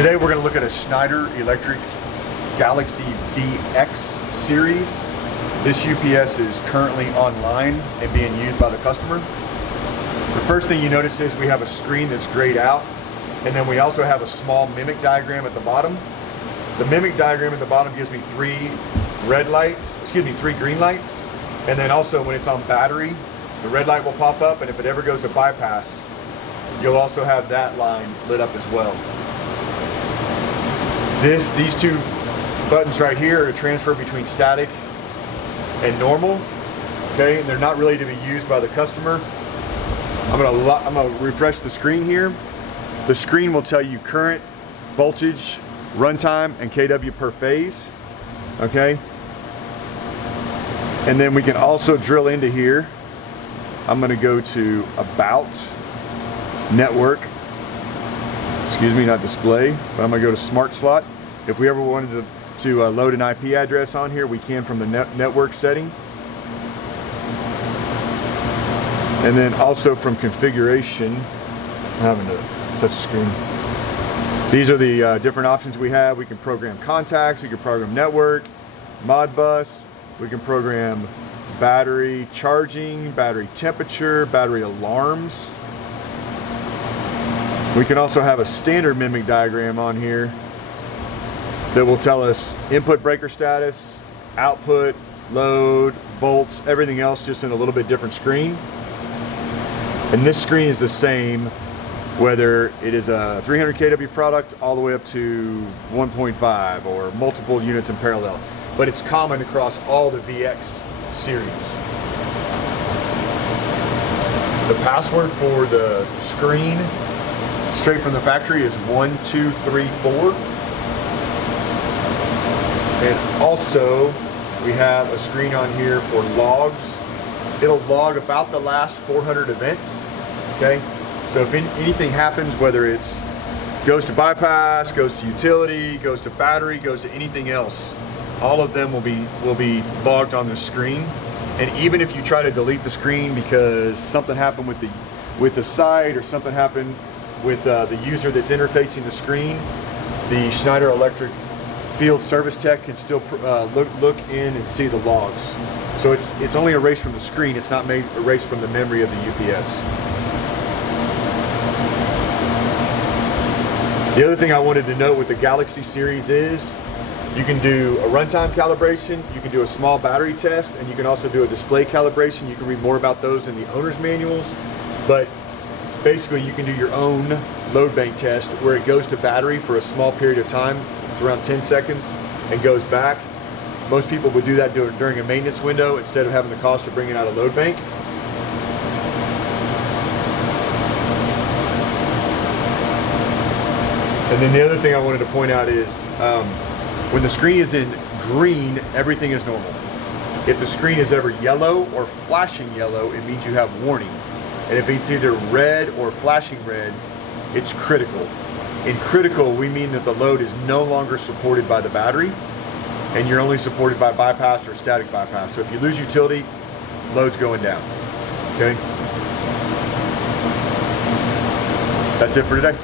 Today we're going to look at a Schneider Electric Galazy VX series. This UPS is currently online and being used by the customer. The first thing you notice is we have a screen that's grayed out, and then we also have a small mimic diagram at the bottom. The mimic diagram at the bottom gives me three green lights, and then also when it's on battery, the red light will pop up, and if it ever goes to bypass, you'll also have that line lit up as well. These two buttons right here are transfer between static and normal. Okay, and they're not really to be used by the customer. I'm gonna refresh the screen here. The screen will tell you current, voltage, runtime, and kW per phase. Okay, and then we can also drill into here. I'm gonna go to About, Network. Excuse me, not display, but I'm gonna go to Smart Slot. If we ever wanted to load an IP address on here, we can from the network setting. And then also from configuration, I'm having to touch the screen. These are the different options we have. We can program contacts, we can program network, Modbus, we can program battery charging, battery temperature, battery alarms. We can also have a standard mimic diagram on here that will tell us input breaker status, output, load, volts, everything else just in a little bit different screen. And this screen is the same whether it is a 300 kW product all the way up to 1.5 or multiple units in parallel. But it's common across all the VX series. The password for the screen straight from the factory is 1234. And also we have a screen on here for logs. It'll log about the last 400 events. Okay, so if anything happens, whether it's goes to bypass, goes to utility, goes to battery, goes to anything else, all of them will be logged on the screen. And even if you try to delete the screen because something happened with the site or something happened with the user that's interfacing the screen, the Schneider Electric field service tech can still look in and see the logs. So it's only erased from the screen, it's not erased from the memory of the UPS. The other thing I wanted to note with the Galazy series is you can do a runtime calibration, you can do a small battery test, and you can also do a display calibration. You can read more about those in the owner's manuals, but basically you can do your own load bank test where it goes to battery for a small period of time. It's around 10 seconds and goes back. Most people would do that during a maintenance window instead of having the cost of bringing out a load bank. And then the other thing I wanted to point out is when the screen is in green, everything is normal. If the screen is ever yellow or flashing yellow, it means you have warning. And if it's either red or flashing red, it's critical. In critical, we mean that the load is no longer supported by the battery and you're only supported by bypass or static bypass. So if you lose utility, load's going down, okay? That's it for today.